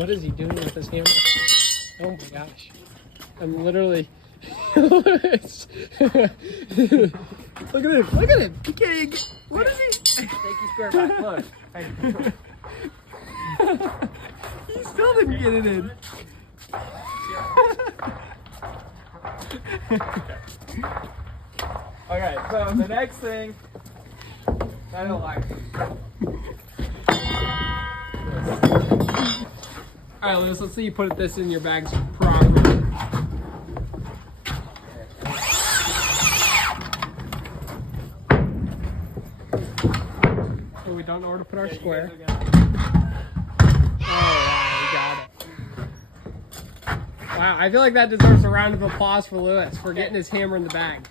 What is he doing with his hammer? Oh my gosh. I'm literally... Look at him. Look at him. He can't even... What is he? Thank you, square back. Look. He still didn't get it in. Okay, so the next thing, I don't like. All right, Lewis, let's see you put this in your bags properly. So we don't know where to put our square. Oh, wow, we got it. Wow, I feel like that deserves a round of applause for Lewis for getting his hammer in the bag.